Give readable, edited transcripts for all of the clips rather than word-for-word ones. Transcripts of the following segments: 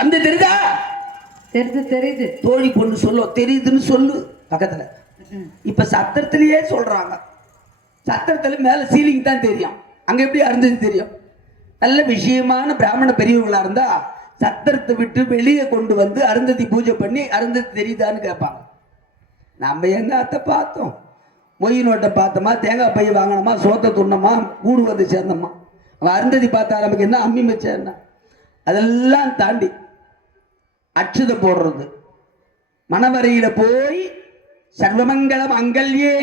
அந்த தெரியுதா? தெரியுது தெரியுது. தோழி பொண்ணு சொல்லு, தெரியுதுன்னு சொல்லு பக்கத்துல. இப்ப சத்திரத்திலேயே சொல்றாங்க, சத்திரத்துல மேல சீலிங் தான் தெரியும், அங்க எப்படி அருந்ததி தெரியும்? நல்ல விஷயமான பிராமண பெரியவர்களா இருந்தா சத்திரத்தை விட்டு வெளியே கொண்டு வந்து அருந்ததி பூஜை பண்ணி அருந்ததி தெரியுதான்னு கேட்பாங்க. நம்ம எங்க அத்தை பார்த்தோம்? மொய் நோட்டை பார்த்தோமா, தேங்காய் பைய வாங்கினோமா, சோத்தை துண்ணமா, கூடு வந்து சேர்ந்தோமா. அவன் அருந்ததி பார்த்தா நமக்கு என்ன, அம்மி வச்சா என்ன? அதெல்லாம் தாண்டி அச்சுத போடுறது, மணவரையில போய் சர்வமங்கள மங்கல்யே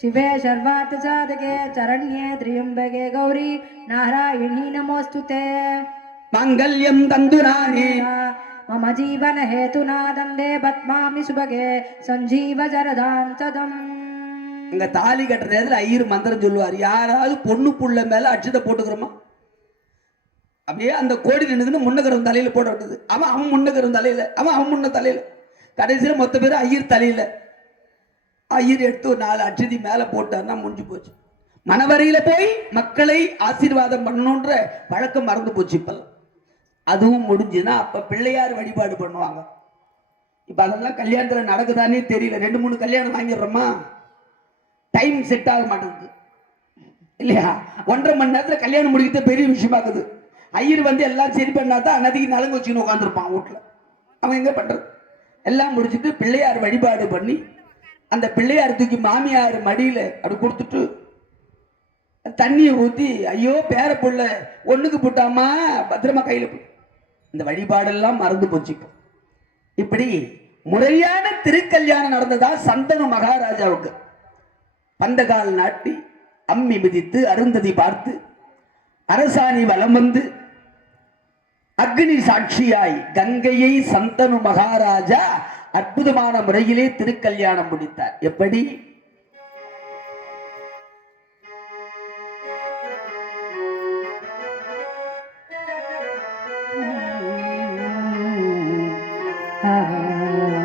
शिवे सर्वार्थ साधके चरण्ये त्र्यंबके गौरी नारायणी नमोस्तुते மங்கல்யம் தந்துரானே मम जीवन हेतुना दंडे பத்மாமி சுபகே சஞ்சீவ ஜரதாம் சதம். அங்க தாலி கட்டுற நேரத்தில் ஐயர் மந்திரம் சொல்லுவார். யாராவது பொண்ணு புள்ள மேல அச்சுத போட்டுக்கிறோமா? அப்படியே அந்த கோடி நின்றுன்னு முன்னகரம் தலையில போட விட்டது. அவன் முன்னகரம் தலையில, அவன் முன்ன தலையில, கடைசியில் மொத்த பேர் ஐயர் தலையில. ஐயர் எடுத்து ஒரு 4 அச்சதி மேல போட்டார்னா முடிஞ்சு போச்சு. மணவரையில போய் மக்களை ஆசீர்வாதம் பண்ணணுன்ற பழக்கம் மறந்து போச்சு. இப்பெல்லாம் அதுவும் முடிஞ்சுன்னா அப்ப பிள்ளையார் வழிபாடு பண்ணுவாங்க. இப்ப அதெல்லாம் கல்யாணத்துல நடக்குதானே தெரியல. 2-3 கல்யாணம் வாங்கிடுறோமா, டைம் செட் ஆக மாட்டேங்குது இல்லையா? 1.5 மணி நேரத்துல கல்யாணம் முடிக்கிறது பெரிய விஷயமாக்குது. ஐயர் வந்து எல்லாம் சரி பண்ணாதான் அன்னதிக்கு நலங்கு வச்சுன்னு உட்காந்துருப்பான் வீட்டுல. அவன் எங்க பண்றது? எல்லாம் முடிச்சுட்டு பிள்ளையார் வழிபாடு பண்ணி அந்த பிள்ளையார் தூக்கி மாமியார் மடியில அப்படி கொடுத்துட்டு தண்ணியை ஊத்தி, ஐயோ பேர புள்ள ஒண்ணுக்கு போட்டாமா, பத்திரமா கையில போய். இந்த வழிபாடெல்லாம் மறந்து போச்சு. இப்படி முறையான திருக்கல்யாணம் நடந்ததா சந்தனு மகாராஜாவுக்கு. பந்தகால் நாட்டி அம்மி மிதித்து அருந்ததி பார்த்து அரசாணி வலம் வந்து அக்னி சாட்சியாய் கங்கையை சந்தனு மகாராஜா அற்புதமான முறையிலே திருக்கல்யாணம் முடித்தார். எப்படி?